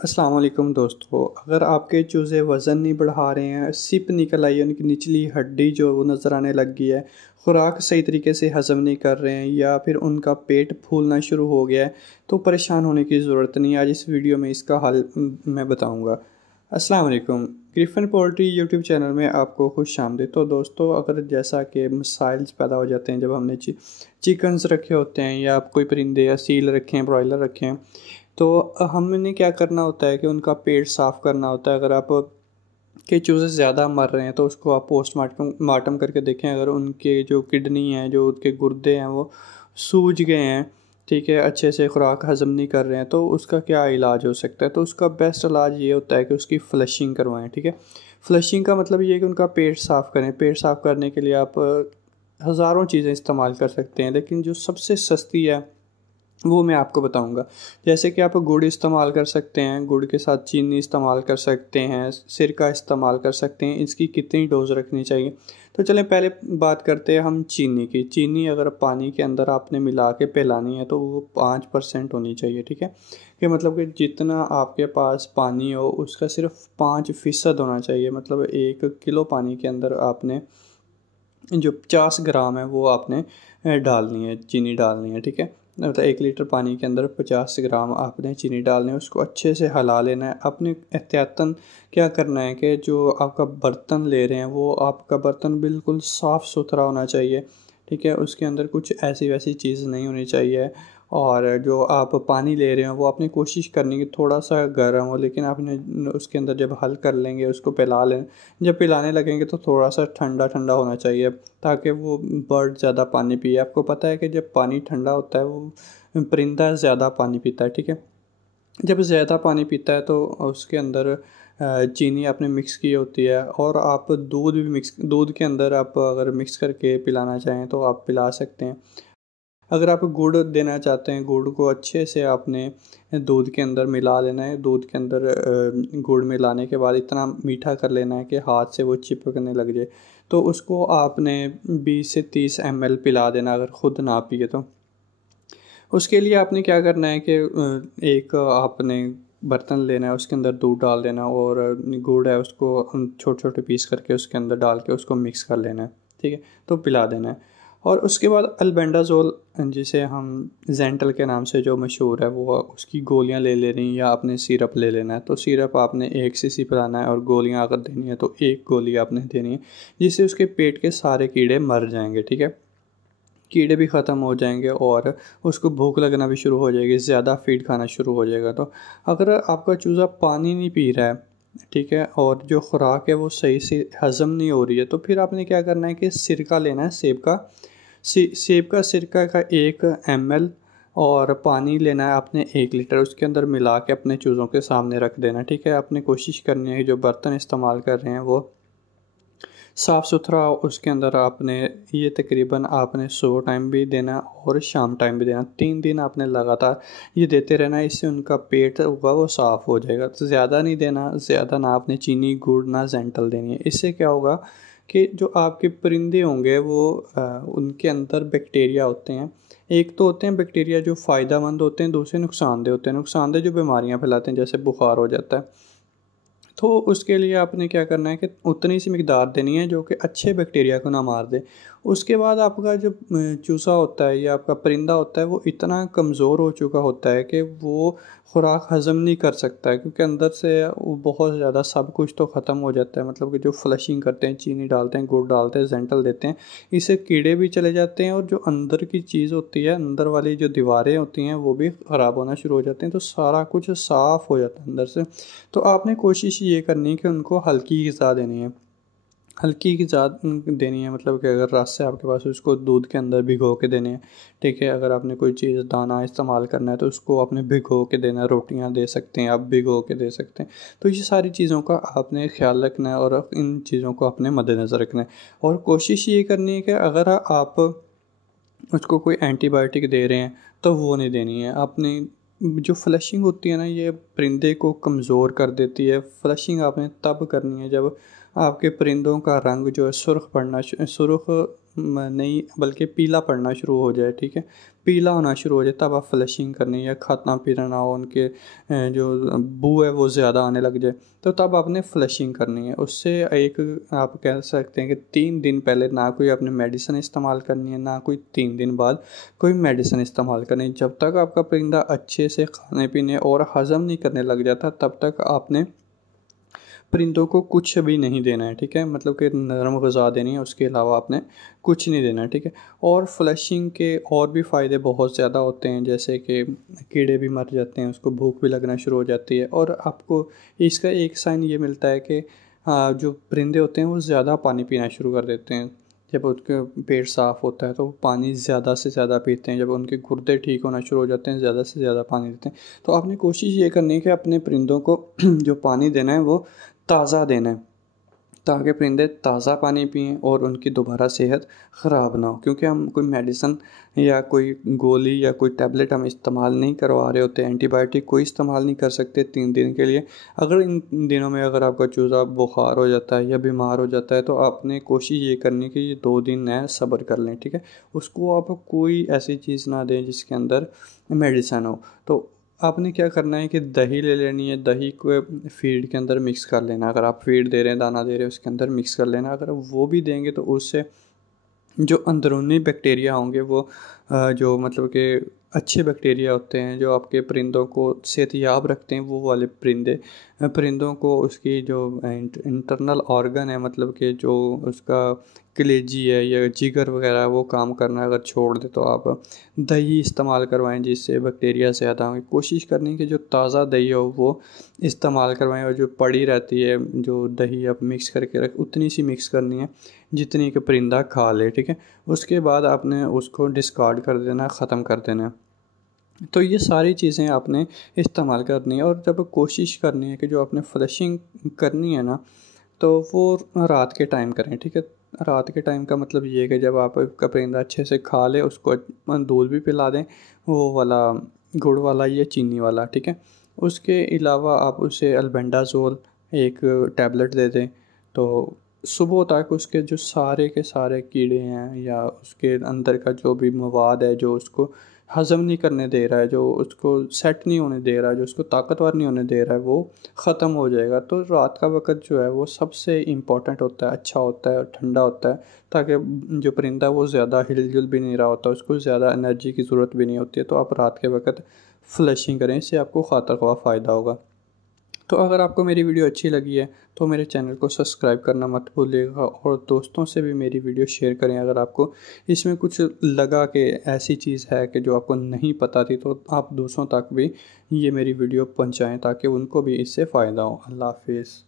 अस्सलाम वालेकुम दोस्तों। अगर आपके चूज़े वज़न नहीं बढ़ा रहे हैं, सिप निकल आई है, उनकी निचली हड्डी जो वो नज़र आने लग गई है, खुराक सही तरीके से हज़म नहीं कर रहे हैं या फिर उनका पेट फूलना शुरू हो गया है, तो परेशान होने की ज़रूरत नहीं है। आज इस वीडियो में इसका हल मैं बताऊँगा। अस्सलाम वालेकुम। ग्रिफन पोल्ट्री यूट्यूब चैनल में आपको खुशामदीद। तो दोस्तों, अगर जैसा कि मसाइल्स पैदा हो जाते हैं जब हमने चिकन्स रखे होते हैं या कोई परिंदे या सील रखे हैं, ब्रॉयलर रखे हैं, तो हमने क्या करना होता है कि उनका पेट साफ़ करना होता है। अगर आप के चूज़े ज़्यादा मर रहे हैं तो उसको आप पोस्टमार्टम मार्टम करके देखें। अगर उनके जो किडनी हैं, जो उनके गुर्दे हैं, वो सूज गए हैं, ठीक है, अच्छे से खुराक हज़म नहीं कर रहे हैं, तो उसका क्या इलाज हो सकता है? तो उसका बेस्ट इलाज ये होता है कि उसकी फ्लशिंग करवाएं, ठीक है। फ्लशिंग का मतलब ये है कि उनका पेट साफ़ करें। पेट साफ़ करने के लिए आप हज़ारों चीज़ें इस्तेमाल कर सकते हैं, लेकिन जो सबसे सस्ती है वो मैं आपको बताऊंगा। जैसे कि आप गुड़ इस्तेमाल कर सकते हैं, गुड़ के साथ चीनी इस्तेमाल कर सकते हैं, सिरका इस्तेमाल कर सकते हैं। इसकी कितनी डोज़ रखनी चाहिए? तो चलें पहले बात करते हैं हम चीनी की। चीनी अगर पानी के अंदर आपने मिला के पिलानी है तो वो 5% होनी चाहिए, ठीक है। कि मतलब कि जितना आपके पास पानी हो उसका सिर्फ 5% होना चाहिए। मतलब 1 किलो पानी के अंदर आपने जो 50 ग्राम है वो आपने डालनी है, चीनी डालनी है, ठीक है। मतलब 1 लीटर पानी के अंदर 50 ग्राम आपने चीनी डालनी है, उसको अच्छे से हिला लेना है। अपने एहतियातन क्या करना है कि जो आपका बर्तन ले रहे हैं वो आपका बर्तन बिल्कुल साफ़ सुथरा होना चाहिए, ठीक है। उसके अंदर कुछ ऐसी वैसी चीज़ नहीं होनी चाहिए। और जो आप पानी ले रहे हो वो आपने कोशिश करनी कि थोड़ा सा गर्म हो, लेकिन आपने उसके अंदर जब हल कर लेंगे, उसको पिला लें, जब पिलाने लगेंगे तो थोड़ा सा ठंडा ठंडा होना चाहिए ताकि वो बर्ड ज़्यादा पानी पिए। आपको पता है कि जब पानी ठंडा होता है वो परिंदा ज़्यादा पानी पीता है, ठीक है। जब ज़्यादा पानी पीता है तो उसके अंदर चीनी आपने मिक्स की होती है, और आप दूध भी मिक्स, दूध के अंदर आप अगर मिक्स करके पिलाना चाहें तो आप पिला सकते हैं। अगर आप गुड़ देना चाहते हैं, गुड़ को अच्छे से आपने दूध के अंदर मिला लेना है। दूध के अंदर गुड़ मिलाने के बाद इतना मीठा कर लेना है कि हाथ से वो चिपकने लग जाए। तो उसको आपने 20 से 30 ml पिला देना अगर ख़ुद ना पिए तो। उसके लिए आपने क्या करना है कि एक आपने बर्तन लेना है, उसके अंदर दूध डाल देना, और गुड़ है उसको छोटे छोटे पीस करके उसके अंदर डाल के उसको मिक्स कर लेना है, ठीक है। तो पिला देना है। और उसके बाद अल्बेंडाज़ोल, जिसे हम जेंटल के नाम से जो मशहूर है, वो उसकी गोलियां ले लेनी है या आपने सिरप ले लेना है। तो सिरप आपने 1 cc पिलाना है, और गोलियां अगर देनी है तो 1 गोली आपने देनी है, जिससे उसके पेट के सारे कीड़े मर जाएंगे, ठीक है। कीड़े भी ख़त्म हो जाएंगे और उसको भूख लगना भी शुरू हो जाएगी, ज़्यादा फीड खाना शुरू हो जाएगा। तो अगर आपका चूज़ा पानी नहीं पी रहा है, ठीक है, और जो खुराक है वो सही से हज़म नहीं हो रही है, तो फिर आपने क्या करना है कि सिरका लेना है, सेब का। सेब का सिरका का 1 ml, और पानी लेना है आपने 1 लीटर, उसके अंदर मिला के अपने चूज़ों के सामने रख देना, ठीक है। आपने कोशिश करनी है कि जो बर्तन इस्तेमाल कर रहे हैं वो साफ़ सुथरा हो। उसके अंदर आपने ये तकरीबन आपने सुबह टाइम भी देना और शाम टाइम भी देना। 3 दिन आपने लगातार ये देते रहना, इससे उनका पेट होगा वो साफ़ हो जाएगा। तो ज़्यादा नहीं देना, ज़्यादा ना आपने चीनी, गुड़ ना जेंटल देनी है। इससे क्या होगा कि जो आपके परिंदे होंगे वो उनके अंदर बैक्टीरिया होते हैं। एक तो होते हैं बैक्टीरिया जो फ़ायदेमंद होते हैं, दूसरे नुकसानदेह होते हैं। नुकसानदेह जो बीमारियाँ फैलाते हैं, जैसे बुखार हो जाता है। तो उसके लिए आपने क्या करना है कि उतनी सी मिकदार देनी है जो कि अच्छे बैक्टीरिया को ना मार दे। उसके बाद आपका जो चूज़ा होता है या आपका परिंदा होता है वो इतना कमज़ोर हो चुका होता है कि वो खुराक हज़म नहीं कर सकता है, क्योंकि अंदर से वो बहुत ज़्यादा सब कुछ तो ख़त्म हो जाता है। मतलब कि जो फ्लशिंग करते हैं, चीनी डालते हैं, गुड़ डालते हैं, जेंटल देते हैं, इससे कीड़े भी चले जाते हैं, और जो अंदर की चीज़ होती है, अंदर वाली जो दीवारें होती हैं वो भी ख़राब होना शुरू हो जाते हैं। तो सारा कुछ साफ़ हो जाता है अंदर से। तो आपने कोशिश ये करनी है कि उनको हल्की ग़िज़ा देनी है। हल्की ग़िज़ा देनी है, मतलब कि अगर रस है आपके पास उसको दूध के अंदर भिगो के देने हैं, ठीक है। अगर आपने कोई चीज़ दाना इस्तेमाल करना है तो उसको आपने भिगो के देना है। रोटियां दे सकते हैं आप, भिगो के दे सकते हैं। तो ये सारी चीज़ों का आपने ख़्याल रखना है और इन चीज़ों को अपने मद्देनज़र रखना है। और कोशिश ये करनी है कि अगर आप उसको कोई एंटीबायोटिक दे रहे हैं तो वो नहीं देनी है आपने। जो फ्लशिंग होती है ना, ये परिंदे को कमज़ोर कर देती है। फ्लशिंग आपने तब करनी है जब आपके परिंदों का रंग जो है सुर्ख पड़ना, सुर्ख नहीं बल्कि पीला पड़ना शुरू हो जाए, ठीक है। पीला होना शुरू हो जाए तब आप फ्लशिंग करनी, या खाना पीना ना हो, उनके जो बू है वो ज़्यादा आने लग जाए, तो तब आपने फ्लशिंग करनी है। उससे एक आप कह सकते हैं कि 3 दिन पहले ना कोई आपने मेडिसिन इस्तेमाल करनी है, ना कोई 3 दिन बाद कोई मेडिसिन इस्तेमाल करनी है। जब तक आपका परिंदा अच्छे से खाने पीने और हज़म नहीं करने लग जाता तब तक आपने परिंदों को कुछ भी नहीं देना है, ठीक है। मतलब कि नरम ग़िज़ा देनी है, उसके अलावा आपने कुछ नहीं देना है, ठीक है। और फ्लशिंग के और भी फ़ायदे बहुत ज़्यादा होते हैं, जैसे कि कीड़े भी मर जाते हैं, उसको भूख भी लगना शुरू हो जाती है। और आपको इसका एक साइन ये मिलता है कि जो परिंदे होते हैं वो ज़्यादा पानी पीना शुरू कर देते हैं। जब उनका पेट साफ़ होता है तो वो पानी ज़्यादा से ज़्यादा पीते हैं। जब उनके गुर्दे ठीक होना शुरू हो जाते हैं, ज़्यादा से ज़्यादा पानी देते हैं। तो आपने कोशिश ये करनी है कि अपने परिंदों को जो पानी देना है वो ताज़ा देना है, ताकि परिंदे ताज़ा पानी पिएँ और उनकी दोबारा सेहत ख़राब ना हो। क्योंकि हम कोई मेडिसिन या कोई गोली या कोई टैबलेट हम इस्तेमाल नहीं करवा रहे होते, एंटीबायोटिक कोई इस्तेमाल नहीं कर सकते 3 दिन के लिए। अगर इन दिनों में अगर आपका चूज़ा बुखार हो जाता है या बीमार हो जाता है, तो आपने कोशिश ये करनी है कि ये 2 दिन है सब्र कर लें, ठीक है। उसको आप कोई ऐसी चीज़ ना दें जिसके अंदर मेडिसिन हो। तो आपने क्या करना है कि दही ले लेनी है, दही को फ़ीड के अंदर मिक्स कर लेना। अगर आप फ़ीड दे रहे हैं, दाना दे रहे हैं, उसके अंदर मिक्स कर लेना। अगर वो भी देंगे तो उससे जो अंदरूनी बैक्टीरिया होंगे वो जो मतलब कि अच्छे बैक्टीरिया होते हैं जो आपके परिंदों को सेहतयाब रखते हैं, वो वाले परिंदों को उसकी जो इंटरनल ऑर्गन है, मतलब कि जो उसका कलेजी है या जिगर वगैरह वो काम करना अगर छोड़ दे, तो आप दही इस्तेमाल करवाएं जिससे बैक्टीरिया ज़्यादा होंगे। कोशिश करनी कि जो ताज़ा दही हो वो इस्तेमाल करवाएं, और जो पड़ी रहती है जो दही आप मिक्स करके रख उतनी सी मिक्स करनी है जितनी कि परिंदा खा ले, ठीक है। उसके बाद आपने उसको डिस्कार्ड कर देना, ख़त्म कर देना है। तो ये सारी चीज़ें आपने इस्तेमाल करनी है। और जब कोशिश करनी है कि जो आपने फ्लशिंग करनी है ना, तो वो रात के टाइम करें, ठीक है। रात के टाइम का मतलब ये है कि जब आपका परिंदा अच्छे से खा ले, उसको दूध भी पिला दें, वो वाला गुड़ वाला या चीनी वाला, ठीक है। उसके अलावा आप उसे अल्बेंडाज़ोल एक टैबलेट दे दें, तो सुबह तक उसके जो सारे के सारे कीड़े हैं या उसके अंदर का जो भी मवाद है जो उसको हज़म नहीं करने दे रहा है, जो उसको सेट नहीं होने दे रहा है, जो उसको ताकतवर नहीं होने दे रहा है, वो ख़त्म हो जाएगा। तो रात का वक़्त जो है वो सबसे इम्पोर्टेंट होता है, अच्छा होता है और ठंडा होता है, ताकि जो परिंदा वो ज़्यादा हिल-जुल भी नहीं रहा होता, उसको ज़्यादा एनर्जी की ज़रूरत भी नहीं होती है। तो आप रात के वक़्त फ्लशिंग करें, इससे आपको ख़ातर ख़्वाह फ़ायदा होगा। तो अगर आपको मेरी वीडियो अच्छी लगी है तो मेरे चैनल को सब्सक्राइब करना मत भूलिएगा, और दोस्तों से भी मेरी वीडियो शेयर करें। अगर आपको इसमें कुछ लगा कि ऐसी चीज़ है कि जो आपको नहीं पता थी, तो आप दूसरों तक भी ये मेरी वीडियो पहुंचाएं ताकि उनको भी इससे फ़ायदा हो। अल्लाह हाफ़िज़।